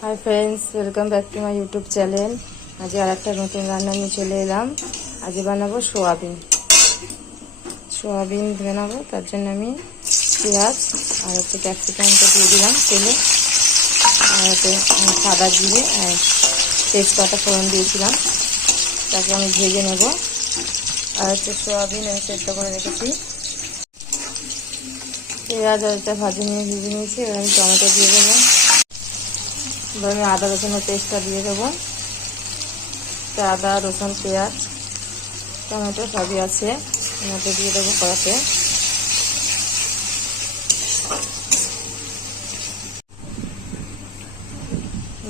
Hi friends, welcome back to my YouTube channel. आज আর একটা নতুন রান্না নিয়ে চলে এলাম। আজ বানাবো সোয়াবিন বানাবো। তার জন্য আমি পেঁয়াজ আর ক্যাপসিকামটা দিয়ে দিলাম তেলে, আর সাদা জিরে আর তেজপাতা ফোড়ন দিয়েছিলাম। তারপর আমি ভেজে নেব। আর সোয়াবিন আমি সেদ্ধ করে রেখেছি। পেঁয়াজ আর ভেজে নিয়েছি। এবার আমি টমেটো দিয়ে দেবো। এবার আমি আদা রসুনের পেস্টটা দিয়ে দেবো। আদা রসুন পেঁয়াজ টমেটো সবই আছে, মধ্যে দিয়ে দেবো কড়াতে।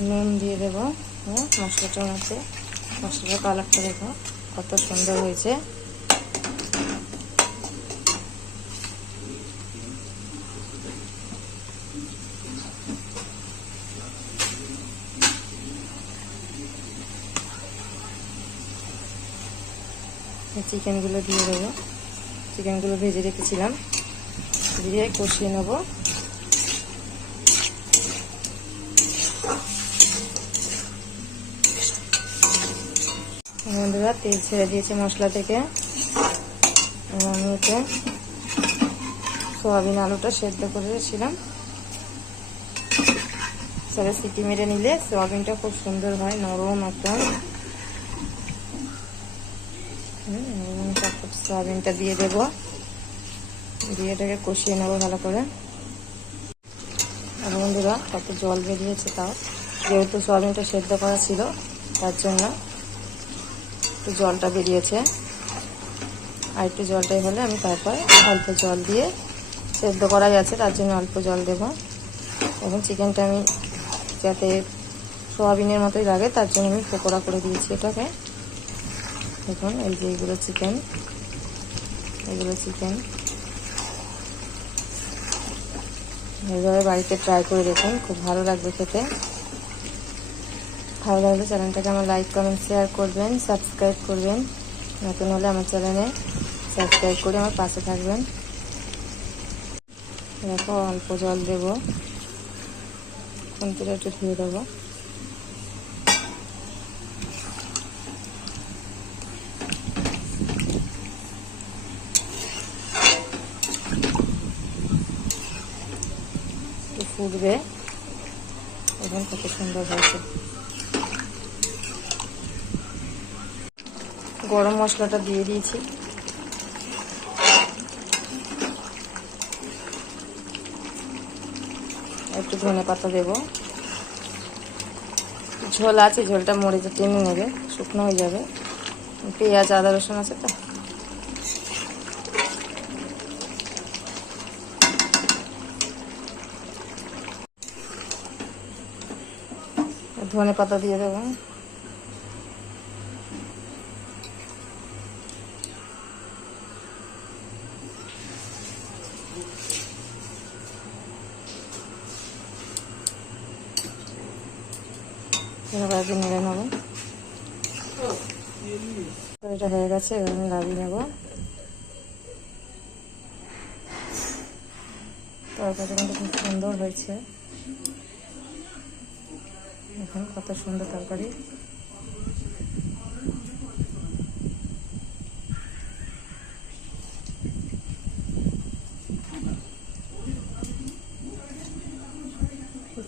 নুন দিয়ে দেবো মশলাটার মধ্যে। মশলার কালারটা দেখো কত সুন্দর হয়েছে। চিকেনগুলো দিয়ে দেবো। চিকেনগুলো ভেজে রেখেছিলাম, দিয়ে কষিয়ে নেব। বন্ধুরা, তেল ছেড়ে দিয়েছে মশলা থেকে। আমি এতে সোয়াবিন আলুটা সেদ্ধ করেছিলাম। তবে সিটি মেরে নিলে সোয়াবিনটা খুব সুন্দর হয়, নরম একদম। সোয়াবিনটা দিয়ে দেবো, দিয়ে এটাকে কষিয়ে নেবো ভালো করে। আর বন্ধুরা, কত জল বেরিয়েছে, তাও যেহেতু সোয়াবিনটা সেদ্ধ করা ছিল তার জন্য একটু জলটা বেরিয়েছে। আর একটু জলটাই হলে আমি তারপর অল্প জল দিয়ে, সেদ্ধ করাই আছে তার জন্য অল্প জল দেবো। এবং চিকেনটা আমি যাতে সোয়াবিনের মতোই লাগে তার জন্য আমি পকোড়া করে দিয়েছি এটাকে। দেখুন, এই যে এগুলো চিকেন। এইভাবে বাড়িতে ট্রাই করে দেখুন, খুব ভালো লাগবে খেতে। ভালো লাগলে চ্যানেলটাকে আমার লাইক কমেন্ট শেয়ার করবেন, সাবস্ক্রাইব করবেন। নতুন হলে আমার চ্যানেলে সাবস্ক্রাইব করে আমার পাশে থাকবেন। দেখো, অল্প জল দেবো, খুন্তিটা একটু ধুয়ে দেবো। ফুটবে, এখন কত সুন্দর হয়েছে। গরম মশলাটা দিয়ে দিয়েছি। একটু ধনে পাতা দেবো। ঝোল আছে, ঝোলটা মরে টেনে নেবে, শুকনো হয়ে যাবে। পেঁয়াজ আদা রসুন আছে তো। ধনে পাতা দিয়ে দেবো। এবার নেড়ে নেবো। এটা হয়ে গেছে, এবার আমি লাগিয়ে নেব। তরকারিটা কিন্তু খুব সুন্দর হয়েছে। এখন কত সুন্দর তরকারি।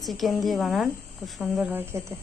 চিকেন দিয়ে বানান, খুব সুন্দর হয় খেতে।